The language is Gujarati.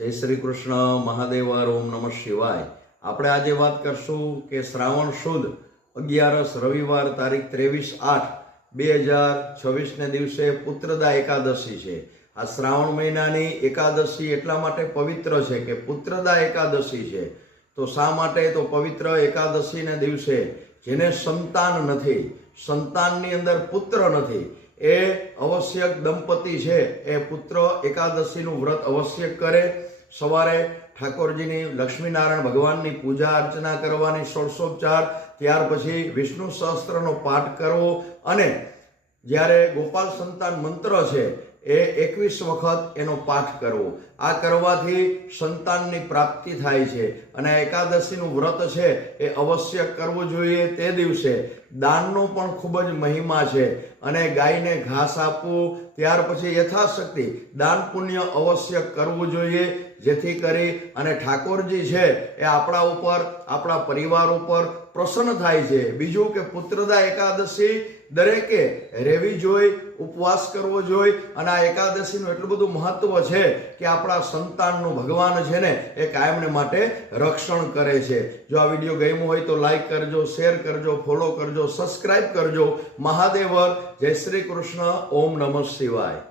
જય શ્રી કૃષ્ણ મહાદેવ ઓમ નમઃ શિવાય। આપણે આજે વાત કરશું કે શ્રાવણ સુદ 11 રવિવાર તારીખ 23/8/2026 ને દિવસે પુત્રદા એકાદશી છે। આ શ્રાવણ મહિનાની એકાદશી એટલા માટે પવિત્ર છે કે પુત્રદા એકાદશી છે। તો શા માટે? તો પવિત્ર એકાદશીને દિવસે જેને સંતાન નથી, સંતાનની અંદર પુત્ર નથી, એ આવશ્યક દંપતી છે એ પુત્ર એકાદશીનું વ્રત અવશ્ય કરે। સવારે ઠાકોરજીની લક્ષ્મીનારાયણ ભગવાનની પૂજા અર્ચના કરવાની 16उपचार, ત્યાર પછી વિષ્ણુ સહસ્ત્રનો પાઠ કરવો અને જ્યારે ગોપાલ સંતાન મંત્ર છે એ 21 વખત એનો પાઠ કરવો। આ કરવાથી સંતાનની પ્રાપ્તિ થાય છે અને એકાદશીનું વ્રત છે એ અવશ્ય કરવું જોઈએ। તે દિવસે દાનનો પણ ખૂબ જ મહિમા છે અને ગાયને ઘાસ આપવું, ત્યાર પછી યથાશક્તિ દાન પુણ્ય અવશ્ય કરવું જોઈએ, જેથી કરી અને ઠાકોરજી છે એ આપણા ઉપર, આપણા પરિવાર ઉપર પ્રસન્ન થાય છે। બીજું કે પુત્રદા એકાદશી દરેકે રહેવી જોઈએ, ઉપવાસ કરવો જોઈએ અને આ એકાદશીનું એટલું બધું મહત્વ છે કે આપણા સંતાનનું ભગવાન છે ને એ કાયમને માટે રક્ષણ કરે છે। જો આ વિડીયો ગમ્યો હોય તો લાઈક કરજો, શેર કરજો, ફોલો કરજો, સબસ્ક્રાઇબ કરજો। મહાદેવ, જય શ્રી કૃષ્ણ, ઓમ નમઃ શિવાય।